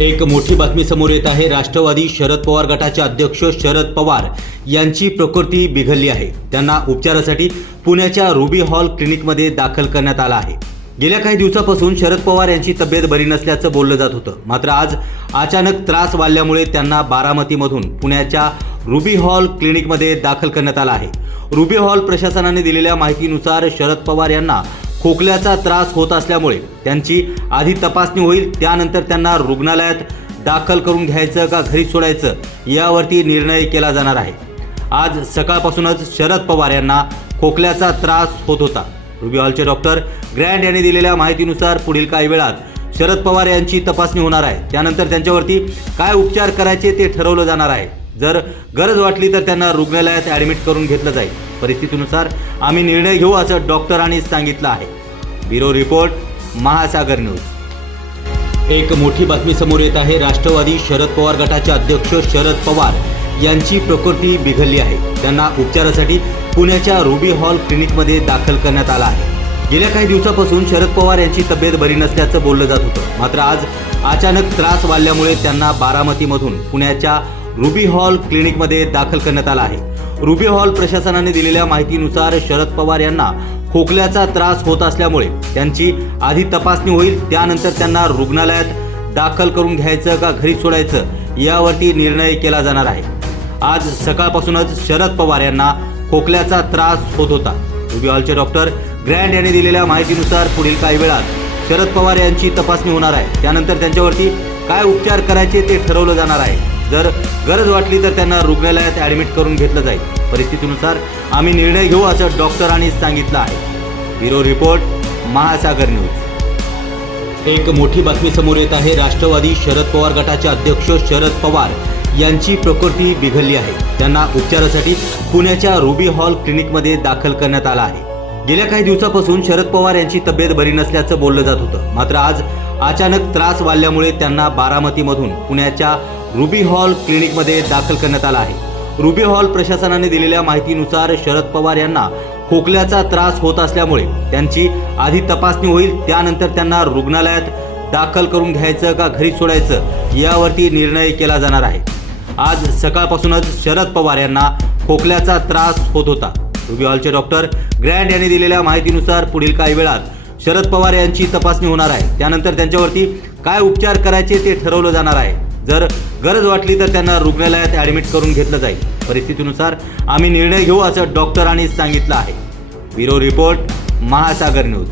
एक मोठी बातमी समोर येत आहे। राष्ट्रवादी शरद पवार गटाचे अध्यक्ष शरद पवार यांची प्रकृती बिघडली आहे। त्यांना उपचारासाठी पुण्याच्या रुबी हॉल क्लिनिकमध्ये दाखल करण्यात आलं आहे। गेल्या काही दिवसापासून शरद पवार यांची तब्येत बरी नसल्याचं बोललं जात होतं। मात्र आज अचानक त्रास वाढल्यामुळे त्यांना बारामतीमधून पुण्याच्या रुबी हॉल क्लिनिकमध्ये दाखल करण्यात आलं आहे। रुबी हॉल प्रशासनाने दिलेल्या माहितीनुसार शरद पवार यांना खोकल्याचा त्रास होत असल्यामुळे त्यांची आधी तपासणी होईल, त्यानंतर त्यांना रुग्णालयात दाखल करून घ्यायचं का घरी सोडायचं यावरती निर्णय केला जाणार आहे। आज सकाळपासूनच शरद पवार यांना खोकल्याचा त्रास होत होता। रुबी हॉलचे डॉक्टर ग्रँड यांनी दिलेल्या माहितीनुसार पुढील काही वेळात शरद पवार यांची तपासणी होणार आहे, त्यानंतर त्यांच्यावरती काय उपचार करायचे ते ठरवलं जाणार आहे। जर गरज वाटली तर त्यांना रुग्णालयात ॲडमिट करून घेतलं जाईल। परिस्थितीनुसार आम्ही निर्णय घेऊ असं डॉक्टरांनी सांगितलं आहे। ब्युरो रिपोर्ट, महासागर न्यूज। एक मोठी बातमी समोर येत आहे। राष्ट्रवादी शरद पवार गटाचे अध्यक्ष शरद पवार यांची प्रकृती बिघडली आहे। त्यांना उपचारासाठी पुण्याच्या रुबी हॉल क्लिनिकमध्ये दाखल करण्यात आलं आहे। गेल्या काही दिवसापासून शरद पवार यांची तब्येत बरी नसल्याचं बोललं जात होतं। मात्र आज अचानक त्रास वाढल्यामुळे त्यांना बारामतीमधून पुण्याच्या रुबी हॉल क्लिनिकमध्ये दाखल करण्यात आलं आहे। रुबी हॉल प्रशासनाने दिलेल्या माहितीनुसार शरद पवार यांना खोकल्याचा त्रास होत असल्यामुळे त्यांची आधी तपासणी होईल, त्यानंतर त्यांना रुग्णालयात दाखल करून घ्यायचं का घरी सोडायचं यावरती निर्णय केला जाणार आहे। आज सकाळपासूनच शरद पवार यांना खोकल्याचा त्रास होत होता। रुबी हॉलचे डॉक्टर ग्रँड यांनी दिलेल्या माहितीनुसार पुढील काही वेळात शरद पवार यांची तपासणी होणार आहे, त्यानंतर त्यांच्यावरती काय उपचार करायचे ते ठरवलं जाणार आहे। जर गरज वाटली तर त्यांना रुग्णालयात ॲडमिट करून घेतलं जाईल। परिस्थितीनुसार आम्ही निर्णय घेऊ असं डॉक्टरांनी सांगितलं आहे। ब्युरो रिपोर्ट, महासागर न्यूज। एक मोठी बातमी समोर येत आहे। राष्ट्रवादी शरद पवार गटाचे अध्यक्ष शरद पवार यांची प्रकृती बिघडली आहे। त्यांना उपचारासाठी पुण्याच्या रुबी हॉल क्लिनिकमध्ये दाखल करण्यात आलं आहे। गेल्या काही दिवसापासून शरद पवार यांची तब्येत बरी नसल्याचं बोललं जात होतं। मात्र आज अचानक त्रास वाढल्यामुळे त्यांना बारामतीमधून पुण्याच्या रुबी हॉल क्लिनिकमध्ये दाखल करण्यात आलं आहे। रुबी हॉल प्रशासनाने दिलेल्या माहितीनुसार शरद पवार यांना खोकल्याचा त्रास होत असल्यामुळे त्यांची आधी तपासणी होईल, त्यानंतर त्यांना रुग्णालयात दाखल करून घ्यायचं का घरी सोडायचं यावरती निर्णय केला जाणार आहे। आज सकाळपासूनच शरद पवार यांना खोकल्याचा त्रास होत होता। रुबी हॉलचे डॉक्टर ग्रँड यांनी दिलेल्या माहितीनुसार पुढील काही वेळात शरद पवार यांची तपासणी होणार आहे, त्यानंतर त्यांच्यावरती काय उपचार करायचे ते ठरवलं जाणार आहे। जर गरज वाटली तर त्यांना रुग्णालयात ॲडमिट करून घेतलं जाईल। परिस्थितीनुसार आम्ही निर्णय घेऊ असं डॉक्टरांनी सांगितलं आहे। ब्युरो रिपोर्ट, महासागर न्यूज।